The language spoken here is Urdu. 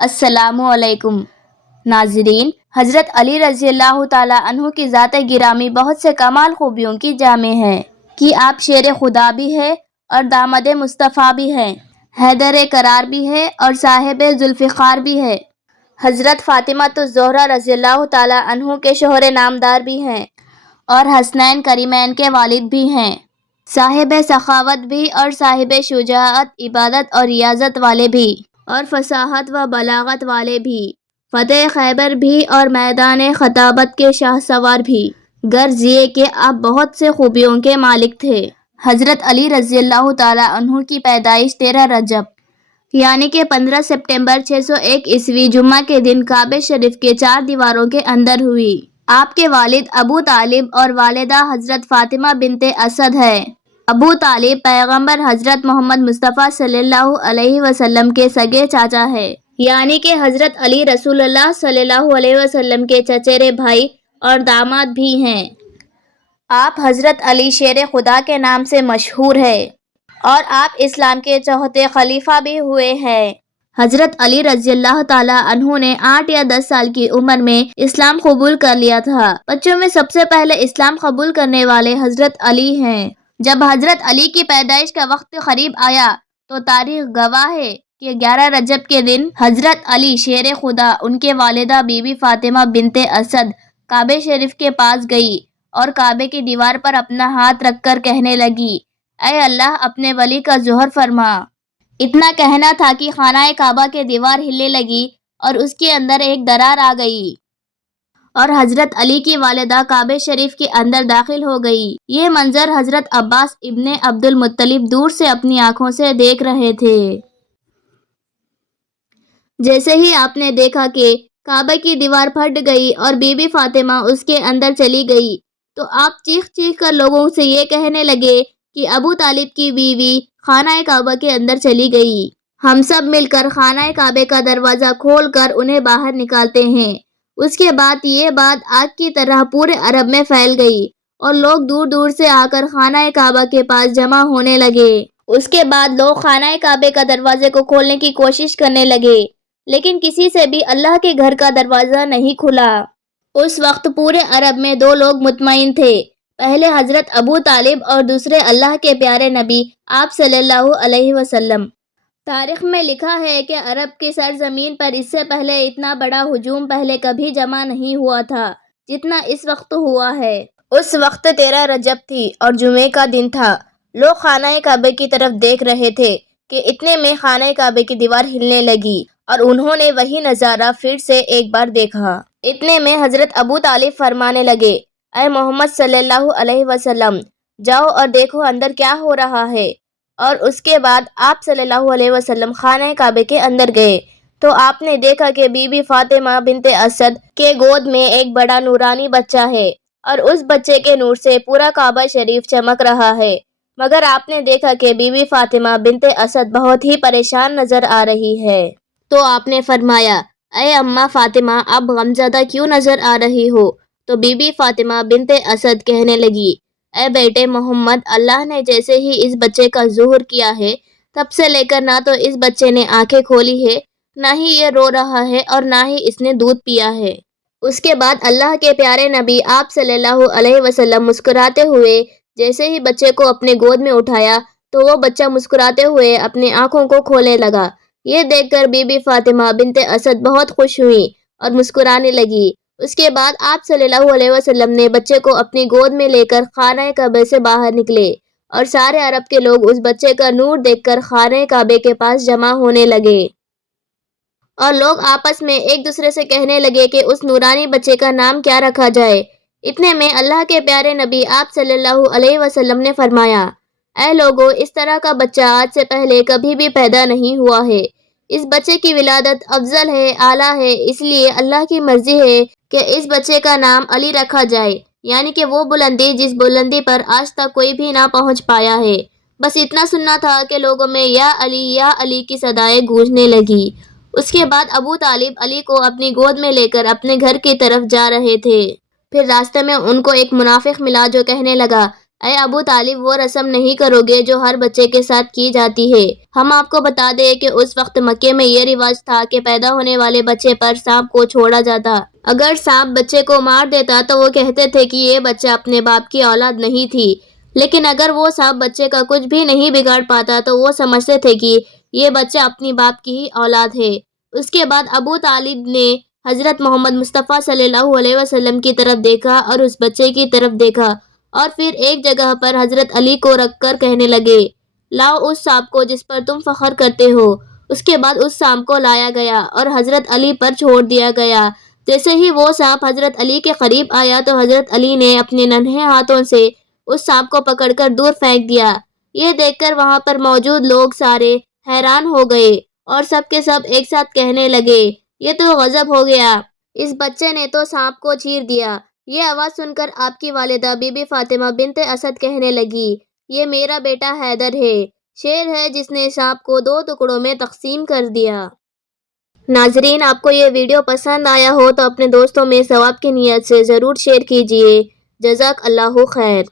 السلام علیکم ناظرین، حضرت علی رضی اللہ تعالیٰ عنہ کی ذات گرامی بہت سے کمال خوبیوں کی جامع ہے کہ آپ شیر خدا بھی ہے اور داماد مصطفیٰ بھی ہیں، حیدر کرار بھی ہے اور صاحب ذوالفقار بھی ہے۔ حضرت فاطمہ الزہرا رضی اللہ تعالیٰ عنہ کے شوہر نامدار بھی ہیں اور حسنین کریمین کے والد بھی ہیں، صاحب سخاوت بھی اور صاحب شجاعت، عبادت اور ریاضت والے بھی اور فصاحت و بلاغت والے بھی، فتح خیبر بھی اور میدان خطابت کے شاہ سوار بھی، غرض یہ کہ آپ بہت سے خوبیوں کے مالک تھے۔ حضرت علی رضی اللہ تعالیٰ عنہ کی پیدائش 13 رجب یعنی کہ 15 سپٹمبر 601 عیسوی جمعہ کے دن کعبہ شریف کے 4 دیواروں کے اندر ہوئی۔ آپ کے والد ابو طالب اور والدہ حضرت فاطمہ بنت اسد ہے۔ ابو طالب پیغمبر حضرت محمد مصطفیٰ صلی اللہ علیہ وسلم کے سگے چاچا ہے، یعنی کہ حضرت علی رسول اللہ صلی اللہ علیہ وسلم کے چچیرے بھائی اور داماد بھی ہیں۔ آپ حضرت علی شیر خدا کے نام سے مشہور ہے اور آپ اسلام کے چوتھے خلیفہ بھی ہوئے ہیں۔ حضرت علی رضی اللہ تعالیٰ عنہ نے 8 یا 10 سال کی عمر میں اسلام قبول کر لیا تھا۔ بچوں میں سب سے پہلے اسلام قبول کرنے والے حضرت علی ہیں۔ جب حضرت علی کی پیدائش کا وقت قریب آیا تو تاریخ گواہ ہے کہ 11 رجب کے دن حضرت علی شیر خدا ان کے والدہ بی بی فاطمہ بنت اسد کعبہ شریف کے پاس گئی اور کعبے کی دیوار پر اپنا ہاتھ رکھ کر کہنے لگی، اے اللہ اپنے ولی کا ظہور فرما۔ اتنا کہنا تھا کہ خانہ کعبہ کی دیوار ہلنے لگی اور اس کے اندر ایک درار آ گئی اور حضرت علی کی والدہ کعبہ شریف کے اندر داخل ہو گئی۔ یہ منظر حضرت عباس ابن عبد المطلب دور سے اپنی آنکھوں سے دیکھ رہے تھے۔ جیسے ہی آپ نے دیکھا کہ کعبہ کی دیوار پھٹ گئی اور بی بی فاطمہ اس کے اندر چلی گئی تو آپ چیخ چیخ کر لوگوں سے یہ کہنے لگے کہ ابو طالب کی بیوی خانہ کعبہ کے اندر چلی گئی۔ ہم سب مل کر خانہ کعبہ کا دروازہ کھول کر انہیں باہر نکالتے ہیں۔ اس کے بعد یہ بات آگ کی طرح پورے عرب میں پھیل گئی اور لوگ دور دور سے آ کر خانہ کعبہ کے پاس جمع ہونے لگے۔ اس کے بعد لوگ خانہ کعبہ کا دروازے کو کھولنے کی کوشش کرنے لگے، لیکن کسی سے بھی اللہ کے گھر کا دروازہ نہیں کھلا۔ اس وقت پورے عرب میں 2 لوگ مطمئن تھے، پہلے حضرت ابو طالب اور دوسرے اللہ کے پیارے نبی آپ صلی اللہ علیہ وسلم۔ تاریخ میں لکھا ہے کہ عرب کی سرزمین پر اس سے پہلے اتنا بڑا ہجوم پہلے کبھی جمع نہیں ہوا تھا جتنا اس وقت ہوا ہے۔ اس وقت 13 رجب تھی اور جمعے کا دن تھا۔ لوگ خانہ کعبہ کی طرف دیکھ رہے تھے کہ اتنے میں خانہ کعبہ کی دیوار ہلنے لگی اور انہوں نے وہی نظارہ پھر سے ایک بار دیکھا۔ اتنے میں حضرت ابو طالب فرمانے لگے، اے محمد صلی اللہ علیہ وسلم، جاؤ اور دیکھو اندر کیا ہو رہا ہے۔ اور اس کے بعد آپ صلی اللہ علیہ وسلم خانہ کعبہ کے اندر گئے تو آپ نے دیکھا کہ بی بی فاطمہ بنت اسد کے گود میں ایک بڑا نورانی بچہ ہے اور اس بچے کے نور سے پورا کعبہ شریف چمک رہا ہے، مگر آپ نے دیکھا کہ بی بی فاطمہ بنت اسد بہت ہی پریشان نظر آ رہی ہے۔ تو آپ نے فرمایا، اے اماں فاطمہ، آپ غمزدہ کیوں نظر آ رہی ہو؟ تو بی بی فاطمہ بنت اسد کہنے لگی، اے بیٹے محمد، اللہ نے جیسے ہی اس بچے کا ظہور کیا ہے تب سے لے کر نہ تو اس بچے نے آنکھیں کھولی ہے، نہ ہی یہ رو رہا ہے اور نہ ہی اس نے دودھ پیا ہے۔ اس کے بعد اللہ کے پیارے نبی آپ صلی اللہ علیہ وسلم مسکراتے ہوئے جیسے ہی بچے کو اپنے گود میں اٹھایا تو وہ بچہ مسکراتے ہوئے اپنی آنکھوں کو کھولنے لگا۔ یہ دیکھ کر بی بی فاطمہ بنت اسد بہت خوش ہوئی اور مسکرانے لگی۔ اس کے بعد آپ صلی اللہ علیہ وسلم نے بچے کو اپنی گود میں لے کر خانہ کعبہ سے باہر نکلے اور سارے عرب کے لوگ اس بچے کا نور دیکھ کر خانہ کعبہ کے پاس جمع ہونے لگے اور لوگ آپس میں ایک دوسرے سے کہنے لگے کہ اس نورانی بچے کا نام کیا رکھا جائے۔ اتنے میں اللہ کے پیارے نبی آپ صلی اللہ علیہ وسلم نے فرمایا، اے لوگو، اس طرح کا بچہ آج سے پہلے کبھی بھی پیدا نہیں ہوا ہے۔ اس بچے کی ولادت افضل ہے، اعلیٰ ہے، اس لیے اللہ کی مرضی ہے کہ اس بچے کا نام علی رکھا جائے، یعنی کہ وہ بلندی جس بلندی پر آج تک کوئی بھی نہ پہنچ پایا ہے۔ بس اتنا سننا تھا کہ لوگوں میں یا علی کی صدائیں گونجنے لگی۔ اس کے بعد ابو طالب علی کو اپنی گود میں لے کر اپنے گھر کی طرف جا رہے تھے۔ پھر راستے میں ان کو ایک منافق ملا جو کہنے لگا اے ابو طالب وہ رسم نہیں کرو گے جو ہر بچے کے ساتھ کی جاتی ہے۔ ہم آپ کو بتا دیں کہ اس وقت مکے میں یہ رواج تھا کہ پیدا ہونے والے بچے پر سانپ کو چھوڑا جاتا۔ اگر سانپ بچے کو مار دیتا تو وہ کہتے تھے کہ یہ بچہ اپنے باپ کی اولاد نہیں تھی، لیکن اگر وہ سانپ بچے کا کچھ بھی نہیں بگاڑ پاتا تو وہ سمجھتے تھے کہ یہ بچہ اپنی باپ کی ہی اولاد ہے۔ اس کے بعد ابو طالب نے حضرت محمد مصطفیٰ صلی اللہ علیہ وسلم کی طرف دیکھا اور اس بچے کی طرف دیکھا اور پھر ایک جگہ پر حضرت علی کو رکھ کر کہنے لگے، لاؤ اس سانپ کو جس پر تم فخر کرتے ہو۔ اس کے بعد اس سانپ کو لایا گیا اور حضرت علی پر چھوڑ دیا گیا۔ جیسے ہی وہ سانپ حضرت علی کے قریب آیا تو حضرت علی نے اپنے ننھے ہاتھوں سے اس سانپ کو پکڑ کر دور پھینک دیا۔ یہ دیکھ کر وہاں پر موجود لوگ سارے حیران ہو گئے اور سب کے سب ایک ساتھ کہنے لگے، یہ تو غضب ہو گیا، اس بچے نے تو سانپ کو چیر دیا۔ یہ آواز سن کر آپ کی والدہ بی بی فاطمہ بنت اسد کہنے لگی، یہ میرا بیٹا حیدر ہے، شیر ہے جس نے سانپ کو 2 ٹکڑوں میں تقسیم کر دیا۔ ناظرین، آپ کو یہ ویڈیو پسند آیا ہو تو اپنے دوستوں میں ثواب کی نیت سے ضرور شیئر کیجیے۔ جزاک اللہ خیر۔